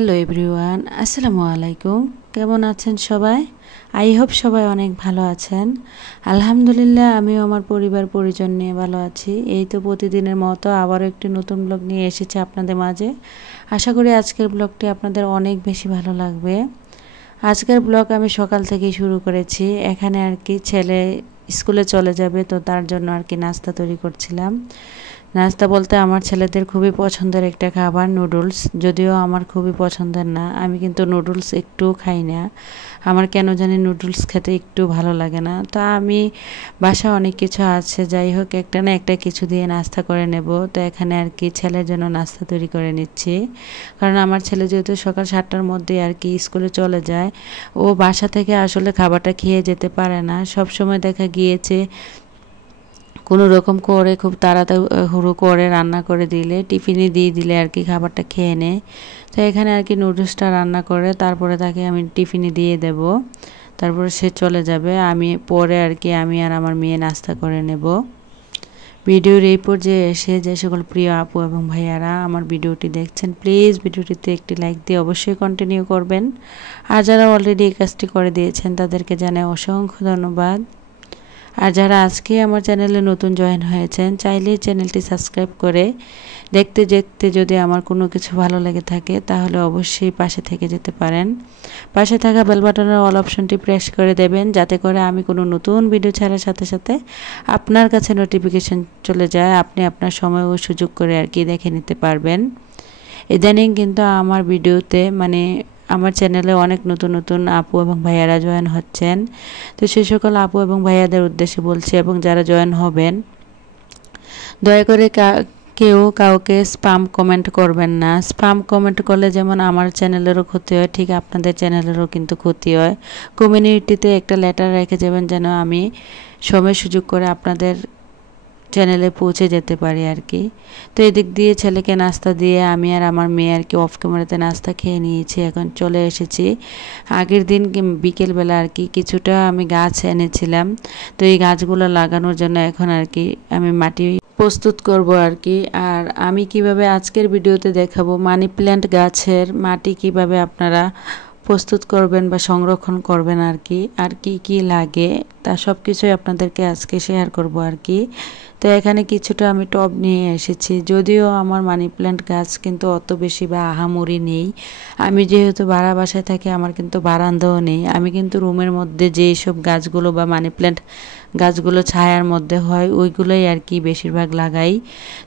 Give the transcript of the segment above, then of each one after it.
Hello everyone, আসসালামু আলাইকুম। কেমন আছেন সবাই? আই হোপ সবাই অনেক ভালো আছেন। আলহামদুলিল্লাহ, আমিও আমার পরিবার পরিজন নিয়ে ভালো আছি। এই তো প্রতিদিনের মতো আবারও একটি নতুন ব্লগ নিয়ে এসেছি আপনাদের মাঝে। আশা করি আজকের ব্লগটি আপনাদের অনেক বেশি ভালো লাগবে। আজকের ব্লগ আমি সকাল থেকেই শুরু করেছি। এখানে আর কি ছেলে স্কুলে চলে যাবে, তো তার জন্য আর কি নাস্তা তৈরি করছিলাম। নাস্তা বলতে আমার ছেলেদের খুবই পছন্দের একটা খাবার নুডলস। যদিও আমার খুবই পছন্দের না, আমি কিন্তু নুডলস একটুও খাই না। আমার কেন জানি নুডলস খেতে একটু ভালো লাগে না। তো আমি বাসায় অনেক কিছু আছে, যাই হোক একটা না একটা কিছু দিয়ে নাস্তা করে নেব। তো এখানে আর কি ছেলের জন্য নাস্তা তৈরি করে নিচ্ছি, কারণ আমার ছেলে যেহেতু সকাল 7টার মধ্যে আর কি স্কুলে চলে যায়, ও বাসা থেকে আসলে খাবারটা খেয়ে যেতে পারে না। সব সময় দেখা গিয়েছে কোনো রকম করে খুব তাড়াতাড়ি করে রান্না করে দিলে, টিফিনে দিয়ে দিলে আর কি খাবারটা খেয়ে নেয়। তো এখানে আর কি নুডলসটা রান্না করে তারপরে তাকে আমি টিফিনে দিয়ে দেব, তারপরে সে চলে যাবে। আমি পরে আর কি আমি আর আমার মেয়ে নাস্তা করে নেব। ভিডিওর এই পর্যায়ে এসে যে সকল প্রিয় আপু এবং ভাইয়ারা আমার ভিডিওটি দেখছেন, প্লিজ ভিডিওটিতে একটি লাইক দিয়ে অবশ্যই কন্টিনিউ করবেন। আর যারা অলরেডি এই কাজটি করে দিয়েছেন তাদেরকে জানাই অসংখ্য ধন্যবাদ। আর যারা আজকে আমার চ্যানেলে নতুন জয়েন হয়েছেন, চাইলেই চ্যানেলটি সাবস্ক্রাইব করে দেখতে দেখতে যদি আমার কোনো কিছু ভালো লেগে থাকে তাহলে অবশ্যই পাশে থেকে যেতে পারেন। পাশে থাকা বেল বাটনের অল অপশনটি প্রেস করে দেবেন, যাতে করে আমি কোনো নতুন ভিডিও ছাড়ার সাথে সাথে আপনার কাছে নোটিফিকেশন চলে যায়, আপনি আপনার সময় ও সুযোগ করে আর কি দেখে নিতে পারবেন। ইদানিং কিন্তু আমার ভিডিওতে আমার চ্যানেলে অনেক নতুন নতুন আপু এবং ভাইয়ারা জয়েন হচ্ছেন। তো সেই সকল আপু এবং ভাইয়াদের উদ্দেশ্যে বলছি, এবং যারা জয়েন হবেন, দয়া করে কেউ কাউকে স্প্যাম কমেন্ট করবেন না। স্প্যাম কমেন্ট করলে যেমন আমার চ্যানেলেরও ক্ষতি হয়, ঠিক আপনাদের চ্যানেলেরও কিন্তু ক্ষতি হয়। কমিউনিটিতে একটা লেটার রেখে যাবেন, যেন আমি সময় সুযোগ করে আপনাদের চ্যানেলে পৌঁছে যেতে পারি আর কি। তো এদিক দিয়ে ছেলেকে নাস্তা দিয়ে আমি আর আমার মেয়ে আর কি অফ ক্যামেরাতে নাস্তা খেয়ে নিয়েছি। এখন চলে এসেছি আগের দিন বিকেলবেলা আর কি কিছুটা আমি গাছ এনেছিলাম, তো এই গাছগুলো লাগানোর জন্য এখন আর কি আমি মাটি প্রস্তুত করব আর কি। আর আমি কিভাবে আজকের ভিডিওতে দেখাবো মানি প্ল্যান্ট গাছের মাটি কিভাবে আপনারা প্রস্তুত করবেন বা সংরক্ষণ করবেন আর কি, আর কি কি লাগে তা সব কিছুই আপনাদেরকে আজকে শেয়ার করব আর কি। তো এখানে কিছুটা আমি টব নিয়ে এসেছি। যদিও আমার মানি প্ল্যান্ট গাছ কিন্তু অত বেশি বা আহামরি নেই। আমি যেহেতু ভাড়া বাসায় থাকি, আমার কিন্তু বারান্দাও নেই। আমি কিন্তু রুমের মধ্যে যেই সব গাছগুলো বা মানি প্ল্যান্ট গাছগুলো ছায়ার মধ্যে হয় ওইগুলোই আর কি বেশিরভাগ লাগাই।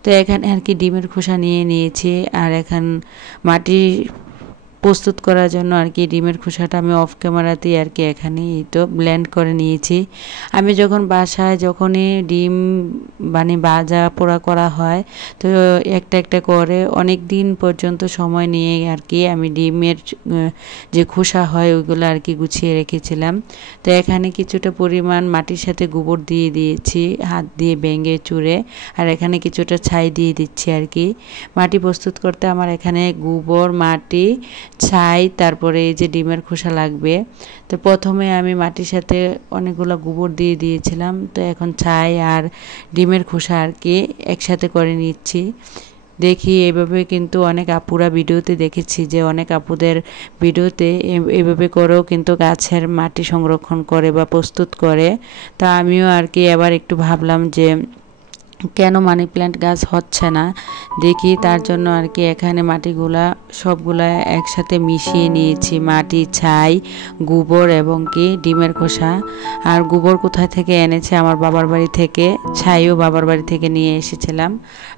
তো এখানে আর কি ডিমের খোসা নিয়ে নিয়েছি, আর এখন মাটি প্রস্তুত করার জন্য আর কি ডিমের খোসাটা আমি অফ ক্যামেরাতেই আর কি এখানেই তো ব্লেন্ড করে নিয়েছি। আমি যখন বাসায় যখনই ডিম ভাজা পোড়া করা হয়, তো একটা একটা করে অনেক দিন পর্যন্ত সময় নিয়ে আর কি আমি ডিমের যে খোসা হয় ওইগুলো আর কি গুছিয়ে রেখেছিলাম। তো এখানে কিছুটা পরিমাণ মাটির সাথে গোবর দিয়ে দিয়েছি, হাত দিয়ে ভেঙে চুড়ে, আর এখানে কিছুটা ছাই দিয়ে দিচ্ছি আর কি। মাটি প্রস্তুত করতে আমার এখানে গোবর, মাটি, ছাই, তারপরে এই যে ডিমের খোসা লাগবে। তো প্রথমে আমি মাটির সাথে অনেকগুলো গোবর দিয়ে দিয়েছিলাম, তো এখন ছাই আর ডিমের খোসা আর কি একসাথে করে নিচ্ছি। দেখি এভাবে কিন্তু অনেক আপুরা ভিডিওতে দেখেছি যে অনেক আপুদের ভিডিওতে এভাবে করেও কিন্তু গাছের মাটি সংরক্ষণ করে বা প্রস্তুত করে। তা আমিও আর কি এবার একটু ভাবলাম যে কেন মানি প্ল্যান্ট গাছ হচ্ছে না দেখি, তার জন্য আর কি এখানে মাটিগুলা সবগুলা একসাথে মিশিয়ে নিয়েছি, মাটি, ছাই, গোবর এবং কি ডিমের খোসা। আর গোবর কোথায় থেকে এনেছে? আমার বাবার বাড়ি থেকে। ছাইও বাবার বাড়ি থেকে নিয়ে এসেছিলাম।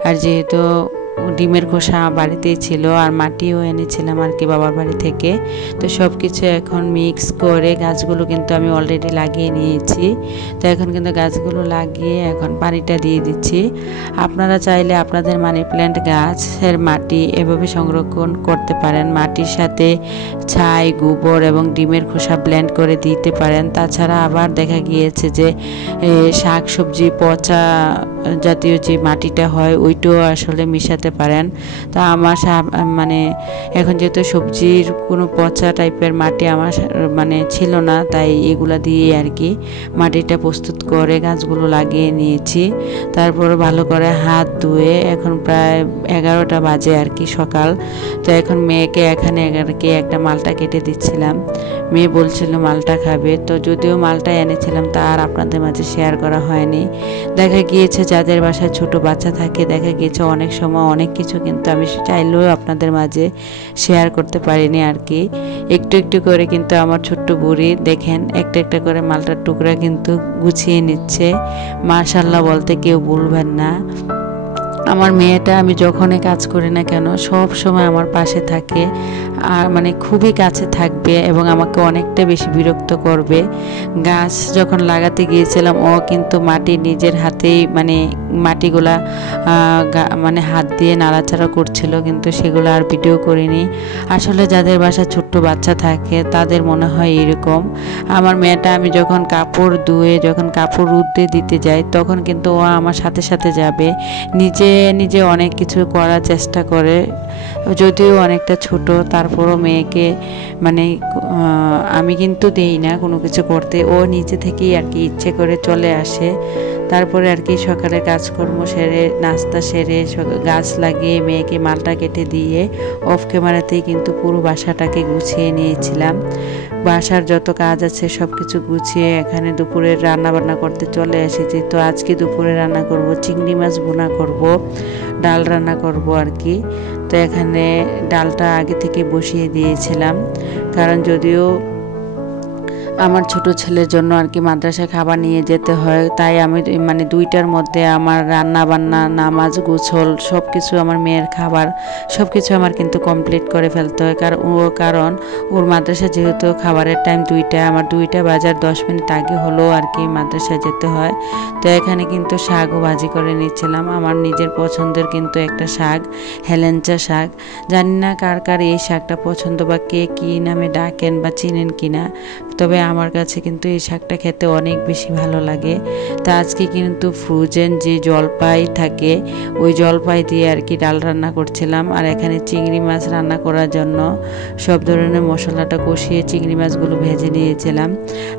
আর যেহেতু ডিমের খোসা বাড়িতেই ছিল, আর মাটিও এনেছিলাম আর কি বাবার বাড়ি থেকে। তো সব কিছু এখন মিক্স করে গাছগুলো কিন্তু আমি অলরেডি লাগিয়ে নিয়েছি। তো এখন কিন্তু গাছগুলো লাগিয়ে এখন পানিটা দিয়ে দিচ্ছি। আপনারা চাইলে আপনাদের মানি প্ল্যান্ট গাছের মাটি এভাবে সংরক্ষণ করতে পারেন, মাটির সাথে ছাই, গোবর এবং ডিমের খোসা ব্লেন্ড করে দিতে পারেন। তাছাড়া আবার দেখা গিয়েছে যে শাক সবজি পচা জাতীয় যে মাটিটা হয় ওইটাও আসলে মিশাতে নিতে পারেন। তো আমার মানে এখন যেহেতু সবজির কোনো পচা টাইপের মাটি আমার মানে ছিল না, তাই এগুলা দিয়ে আর কি মাটিটা প্রস্তুত করে গাছগুলো লাগিয়ে নিয়েছি। তারপর ভালো করে হাত ধুয়ে এখন প্রায় 11টা বাজে আর কি সকাল। তো এখন মেয়েকে এখানে একটা মালটা কেটে দিচ্ছিলাম। মেয়ে বলছিল মালটা খাবে, তো যদিও মালটা এনেছিলাম তা আর আপনাদের মাঝে শেয়ার করা হয়নি। দেখা গিয়েছে যাদের বাসায় ছোট বাচ্চা থাকে, দেখা গিয়েছে অনেক সময় অনেক কিছু কিন্তু আমি চাইলেও আপনাদের মাঝে শেয়ার করতে পারিনি আর কি। একটু একটু করে কিন্তু আমার ছোট্ট বুড়ি দেখেন একটা একটা করে মালটার টুকরা কিন্তু গুছিয়ে নিচ্ছে। মাশাআল্লাহ বলতে কেউ ভুলবেন না। আমার মেয়েটা আমি যখনই কাজ করি না কেন সব সময় আমার পাশে থাকে, আর মানে খুবই কাছে থাকবে এবং আমাকে অনেকটা বেশি বিরক্ত করবে। গাছ যখন লাগাতে গিয়েছিলাম ও কিন্তু মাটি নিজের হাতেই মানে মাটিগুলা মানে হাত দিয়ে নাড়াচাড়া করছিল, কিন্তু সেগুলো আর ভিডিও করিনি। আসলে যাদের বাসায় ছোট্ট বাচ্চা থাকে তাদের মনে হয় এরকম। আমার মেয়েটা আমি যখন কাপড় ধুয়ে যখন কাপড় রোদে দিতে যাই তখন কিন্তু ও আমার সাথে সাথে যাবে, নিজে নিজে অনেক কিছু করার চেষ্টা করে। যদিও অনেকটা ছোট তারপরও মেয়েকে মানে আমি কিন্তু দেই না কোনো কিছু করতে, ও নিজে থেকেই আর কি ইচ্ছে করে চলে আসে। তারপরে আর কি সকালে কাজকর্ম সেরে নাস্তা সেরে গাছ লাগিয়ে মেয়েকে মালটা কেটে দিয়ে অফ ক্যামেরাতেই কিন্তু পুরো বাসাটাকে গুছিয়ে নিয়েছিলাম। বাসার যত কাজ আছে সব কিছু গুছিয়ে এখানে দুপুরের রান্না বান্না করতে চলে এসেছি। তো আজকে দুপুরে রান্না করব চিংড়ি মাছ ভুনা করব, ডাল রান্না করব আর কি। তো এখানে ডালটা আগে থেকে বসিয়ে দিয়েছিলাম, কারণ যদিও আমার ছোট ছেলের জন্য আর কি মাদ্রাসায় খাবার নিয়ে যেতে হয়, তাই আমি মানে 2টার মধ্যে আমার রান্না বান্না নামাজ গোসল সব কিছু আমার মেয়ের খাবার সব কিছু আমার কিন্তু কমপ্লিট করে ফেলতে হয়। কারণ ওর মাদ্রাসা যেহেতু খাবারের টাইম 2টা, আমার 2টা বাজার 10 মিনিট আগে হলেও আর কি মাদ্রাসায় যেতে হয়। তো এখানে কিন্তু শাকও ভাজি করে নিচ্ছিলাম, আমার নিজের পছন্দের কিন্তু একটা শাক, হেলেঞ্চা শাক। জানি না কার কার এই শাকটা পছন্দ বা কে কী নামে ডাকেন বা চিনেন কিনা, তবে আমার কাছে কিন্তু এই শাকটা খেতে অনেক বেশি ভালো লাগে। তা আজকে কিন্তু ফ্রোজেন যে জলপাই থাকে ওই জলপাই দিয়ে আর কি ডাল রান্না করছিলাম। আর এখানে চিংড়ি মাছ রান্না করার জন্য সব ধরনের মশলাটা কষিয়ে চিংড়ি মাছগুলো ভেজে নিয়েছিলাম।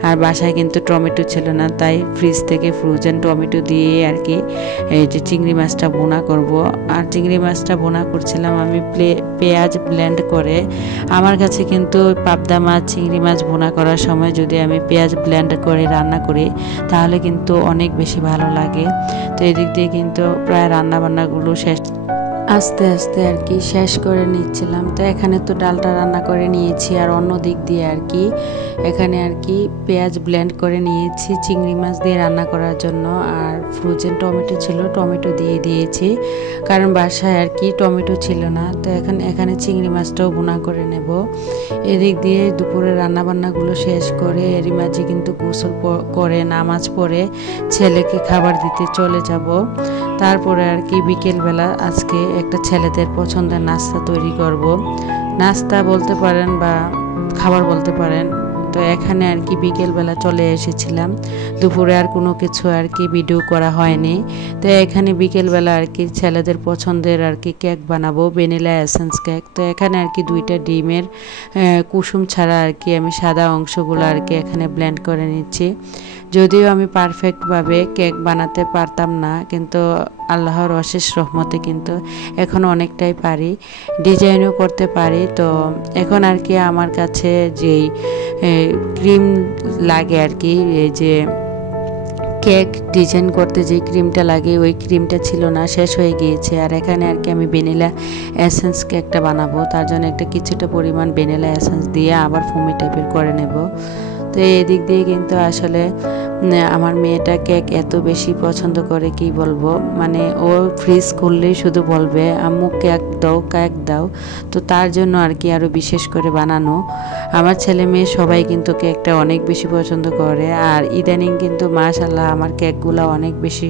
আর বাসায় কিন্তু টমেটো ছিল না, তাই ফ্রিজ থেকে ফ্রোজেন টমেটো দিয়ে আর কি এই যে চিংড়ি মাছটা ভুনা করব। আর চিংড়ি মাছটা ভুনা করছিলাম আমি পেঁয়াজ ব্লেন্ড করে। আমার কাছে কিন্তু পাবদা মাছ চিংড়ি মাছ ভুনা করার সময় যদি আমি পেঁয়াজ ব্লেন্ড করে রান্না করি তাহলে কিন্তু অনেক বেশি ভালো লাগে। তো এদিক দিয়ে কিন্তু প্রায় রান্না বান্নাগুলো আস্তে আস্তে আর কি শেষ করে নিচ্ছিলাম। তো এখানে তো ডালটা রান্না করে নিয়েছি, আর অন্য দিক দিয়ে আর কি এখানে আর কি পেঁয়াজ ব্লেন্ড করে নিয়েছি চিংড়ি মাছ দিয়ে রান্না করার জন্য। আর ফ্রোজেন টমেটো ছিল, টমেটো দিয়ে দিয়েছি, কারণ বাসায় আর কি টমেটো ছিল না। তো এখানে চিংড়ি মাছটাও ভুনা করে নেব। এদিক দিয়ে দুপুরে রান্নাবান্নাগুলো শেষ করে এরই মাঝে কিন্তু গোসল করে নামাজ পড়ে ছেলেকে খাবার দিতে চলে যাব। তারপরে আর কি বিকেলবেলা আজকে একটা ছেলেদের পছন্দের নাস্তা তৈরি করব, নাস্তা বলতে পারেন বা খাবার বলতে পারেন। তো এখানে আর কি বিকেলবেলা চলে এসেছিলাম, দুপুরে আর কোনো কিছু আর কি ভিডিও করা হয়নি। তো এখানে বিকেলবেলা আর কি ছেলেদের পছন্দের আর কি কেক বানাবো, ভ্যানিলা এসেন্স কেক। তো এখানে আর কি 2টা ডিমের কুসুম ছাড়া আর কি আমি সাদা অংশগুলো আর কি এখানে ব্লেন্ড করে নিচ্ছি। যদিও আমি পারফেক্টভাবে কেক বানাতে পারতাম না, কিন্তু আল্লাহর অশেষ রহমতে কিন্তু এখন অনেকটাই পারি, ডিজাইনও করতে পারি। তো এখন আর কি আমার কাছে যেই ক্রিম লাগে আর কি এই যে কেক ডিজাইন করতে যে ক্রিমটা লাগে ওই ক্রিমটা ছিল না, শেষ হয়ে গিয়েছে। আর এখানে আর কি আমি ভ্যানিলা এসেন্স কেকটা বানাবো, তার জন্য কিছুটা পরিমাণ ভ্যানিলা এসেন্স দিয়ে আবার ফুমি টাইপের করে নেব। তো এদিক দিয়ে কিন্তু আসলে আমার মেয়েটা কেক এত বেশি পছন্দ করে কি বলবো, মানে ও ফ্রিজ খুললেই শুধু বলবে আম্মু কেক দাও কেক দাও। তো তার জন্য আর কি আরও বিশেষ করে বানানো। আমার ছেলে মেয়ে সবাই কিন্তু কেকটা অনেক বেশি পছন্দ করে। আর ইদানিং কিন্তু মাশাআল্লাহ আমার কেকগুলো অনেক বেশি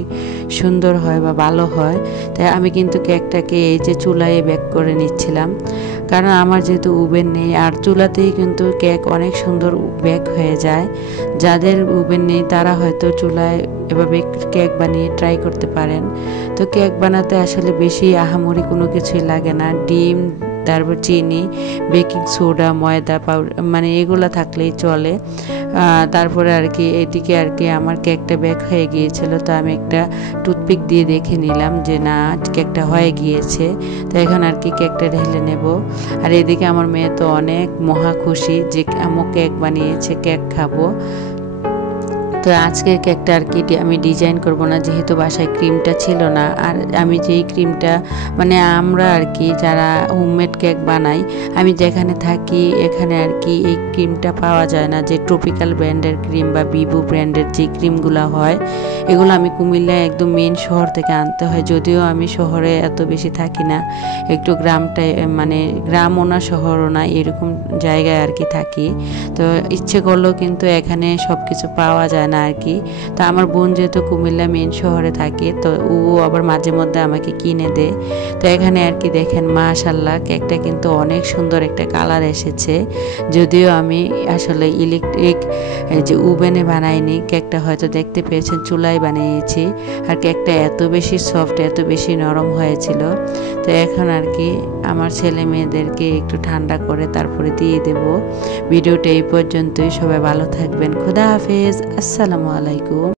সুন্দর হয় বা ভালো হয়। তাই আমি কিন্তু কেকটাকে এই যে চুলায় বেক করে নিচ্ছিলাম। কারণ আমার যেহেতু ওভেন নেই, আর চুলাতেই কিন্তু কেক অনেক সুন্দর বেক হয়ে যায়। যাদের ওভেন নেই তারা হয়তো চুলায় এভাবে কেক বানিয়ে ট্রাই করতে পারেন। তো কেক বানাতে আসলে বেশি আহামরি কোনো কিছুই লাগে না, ডিম, তারপর চিনি, বেকিং সোডা, ময়দা পাউডার, মানে এগুলো থাকলেই চলে। তারপরে আর কি এদিকে আর কি আমার কেকটা বেক হয়ে গিয়েছিল, তো আমি একটা টুথপিক দিয়ে দেখে নিলাম যে না, কেকটা হয়ে গিয়েছে। তো এখন আর কি কেকটা ঢেলে নেব। আর এদিকে আমার মেয়ে তো অনেক মহা খুশি যে আম্মু কেক বানিয়েছে, কেক খাবো। তো আজকের কেকটা আর কি আমি ডিজাইন করব না, যেহেতু বাসায় ক্রিমটা ছিল না। আর আমি যেই ক্রিমটা, মানে আমরা আর কি যারা হোমমেড কেক বানাই, আমি যেখানে থাকি এখানে আর কি এই ক্রিমটা পাওয়া যায় না, যে ট্রপিক্যাল ব্র্যান্ডের ক্রিম বা বিবু ব্র্যান্ডের যে ক্রিমগুলো হয়, এগুলো আমি কুমিল্লায় একদম মেন শহর থেকে আনতে হয়। যদিও আমি শহরে এত বেশি থাকি না, একটু গ্রামটায়, মানে গ্রামও না শহরও না, এরকম জায়গায় আর কি থাকি। তো ইচ্ছে করলেও কিন্তু এখানে সব কিছু পাওয়া যায় না আর কি। তো আমার বোন যেহেতু কুমিল্লা মেন শহরে থাকে, তো ও আবার মাঝে মধ্যে আমাকে কিনে দেয়। তো এখানে আর কি দেখেন মাশাআল্লাহ কেকটা কিন্তু অনেক সুন্দর একটা কালার এসেছে। যদিও আমি আসলে ইলেকট্রিক যে ওভেনে বানাইনি, কেকটা হয়তো দেখতে পেয়েছেন চুলায় বানিয়েছি। আর কেকটা এত বেশি সফট, এত বেশি নরম হয়েছিল। তো এখন আর কি আমার ছেলে মেয়েদেরকে একটু ঠান্ডা করে তারপরে দিয়ে দেব। ভিডিওটা এই পর্যন্তই, সবাই ভালো থাকবেন, খোদা হাফেজ, আসসালামু আলাইকুম।